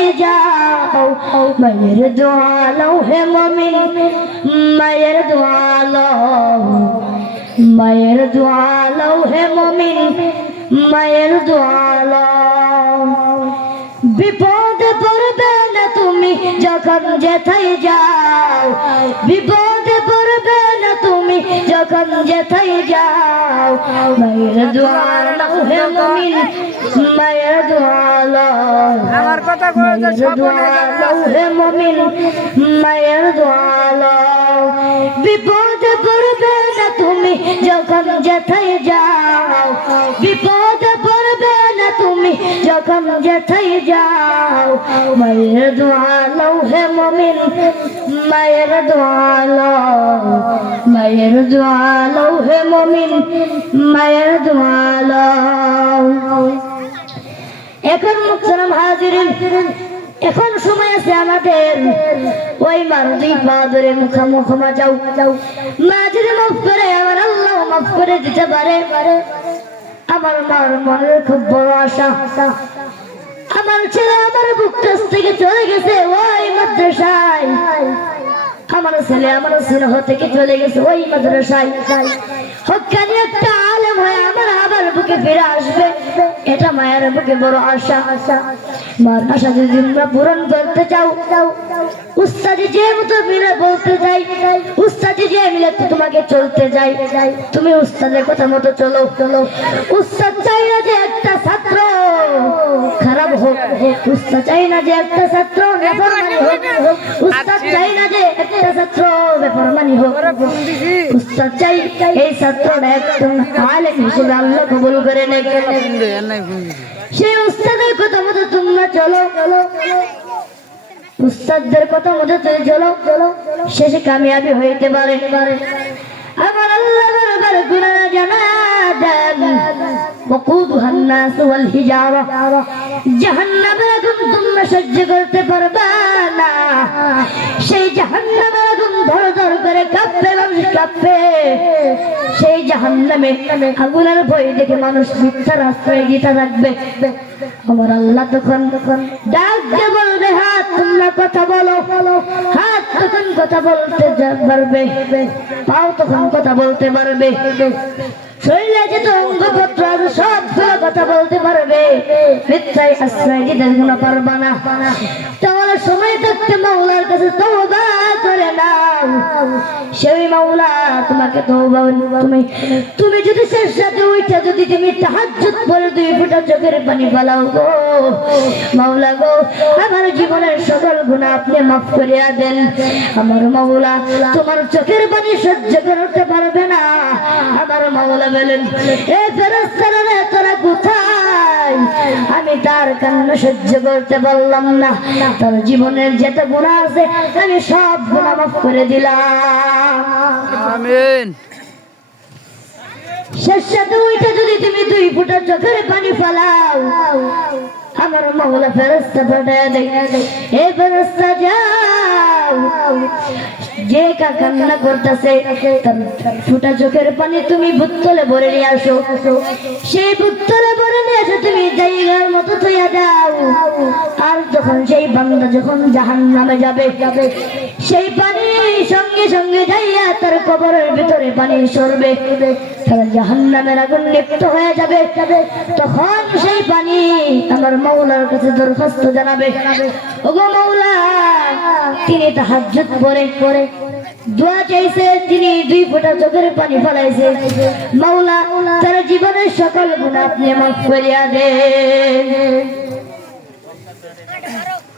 যেথায় যাও মায়ের দোয়া লও হে মুমিন মায়ের দোয়া লও মায়ের দোয়া লও হে মুমিন মায়ের দোয়া লও বিপদে পড়বে না তুমি যখন যেথায় যাও বিপদে পড়বে না তুমি যখন যেথায় যাও মায়ের দোয়া লও হে মুমিন মায়ের দোয়া লও আমার কথা কই যে সব মনে লও হে মুমিন মায়ের দোয়া লও বিপদে পড়বে না তুমি যখন যেথায় যাও বিপদে পড়বে না তুমি যখন যেথায় যাও মায়ের দোয়া লও হে মুমিন মায়ের দোয়া লও মায়ের দোয়া লও হে মুমিন মায়ের দোয়া লও এখন মুহতারাম হাজিরিন এখন সময় আছে আমাদের ওই মারুদি পাদরে মুখামুখমা যাও মা যদি মাফ করে আমার আল্লাহ মাফ করে দিতে পারে আমার মার মনের খুব বড় আশা আমার ছেলে আমার বুক কাছ থেকে চলে গেছে ওই মাদ্রাসায় আমার ছেলে আমার সিনহ থেকে চলে গেছে ওই মাদ্রাসায় হক্কানি একটা আলেম হয়ে আমার আবার বুকে ফিরে আসবে এটা মায়ের বুকে বড় আশা মার আশা যদি তোমরা পূরণ করতে চাও উস্তাদি যে মতো মিলে বলতে যাই উস্তাদি যে মিলে তোমাকে চলতে যাই তুমি উস্তাদের কথা মতো চলো উস্তাদ চাই না যে একটা ছাত্র খারাপ হোক উস্তাদ চাই না যে একটা ছাত্র বেফরমানি হোক উস্তাদ চাই না যে একটা ছাত্র বেফরমানি হোক উস্তাদ চাই এই ছাত্রটা একজন আলেম হিসেবে আল্লাহ কবুল করে নেয় সেই উস্তাদের কথা মতো তোমরা চলো উস্তাদদের কথা মতো তুমি চলো শেষে কামিয়াবি হইতে পারে আমার আল্লাহ দরবার গুনাহ জানা দেন ওয়াকুদুহা الناس والحجارة জাহান্নামের আগুন তোমরা সহ্য করতে পারবে না সেই জাহান্নামের আগুন ধর ধর করে কাঁপবে মানুষ কাঁপবে সেই জাহান্নামে আগুনের ভয় দেখে মানুষ মিথ্যার আশ্রয় দিতে থাকবে আমার আল্লাহ তখন ডাক দিয়ে বলবে হাত তোমরা কথা বলো হাত তখন কথা বলতে পারবে পাও তখন কথা বলতে পারবে শরীরে যত অঙ্গপত্র আছে সবগুলো কথা বলতে পারবে মিথ্যায় আশ্রয় দিতে কোনো পারবে না তাহলে সময় থাকতে মাওলার কাছে তওবা করে নাও সেই মাওলা তোমাকে তওবা তুমি যদি শেষ রাতে উঠে যদি তুমি তাহাজ্জুদ পড়ে 2 ফোঁটা চোখের পানি ফেলাও গো মাওলা গো আমার জীবনের সকল গুনাহ আপনি মাফ করিয়া দেন আমার মাওলা তোমার চোখের পানি সহ্য করতে পারবে না আমার মাওলা বলেন এ ফেরেশতারা তোরা কোথায় আমি তার কান্না সহ্য করতে পারলাম না তার জীবনের যত গুনাহ আছে আমি সব গুনাহ মাফ করে দিলাম আমিন শেষে উঠে যদি তুমি 2 ফোঁটা চোখের পানি ফেলাও আমার মাওলা ফেরেশতা পাঠায় দেয় এ ফেরেশতা যাও যে কান্না করতেছে তার ফোঁটা চোখের পানি তুমি বোতলে ভরে নিয়ে আসো সেই বোতলে ভরে নিয়ে এসে তুমি জায়গার মতো থইয়া দাও আর যখন সেই বান্দা যখন জাহান্নামে যাবে সেই পানি সঙ্গে সঙ্গে যাইয়া তার কবরের ভিতরে পানি সরবে তার জাহান্নামের আগুন লিপ্ত হয়ে যাবে তখন সেই পানি আমার মাওলার কাছে দরখাস্ত জানাবে ওগো মাওলা তিনি তাহাজ্জুদ পড়ে দোয়া চাইছে তিনি 2 ফোঁটা চোখের পানি ফলাইছে মাওলা তার জীবনের সকল গুনাহ আপনি মাফ করিয়া দেন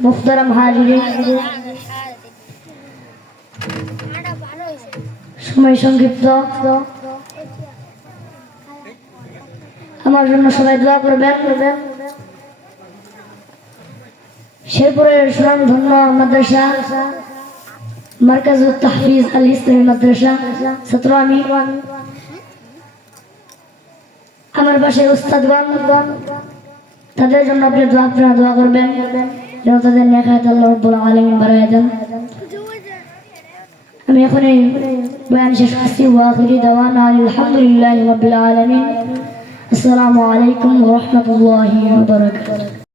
মুহতারাম হাজিরিন সময় সংক্ষিপ্ত আমার জন্য সবাই দোয়া করবেন শেরপুরের সুনামধন্য মাদ্রাসা মারকাজুত তাহফিজ আল ইসলামী মাদ্রাসা ছাত্র আমি আমার পাশে উস্তাদগণ তাদের জন্য আপনারা দোয়া করবেন যেন তাদের নেক হায়াত আল্লাহ রাব্বুল আলামিন বাড়ায় দেন আমি এখন এই বয়ান শেষ করছি ওয়া আখিরি দাওয়ানা আলহামদুলিল্লাহি রাব্বিল আলামিন আসসালামু আলাইকুম ওয়া রাহমাতুল্লাহি ওয়া বারাকাতুহু।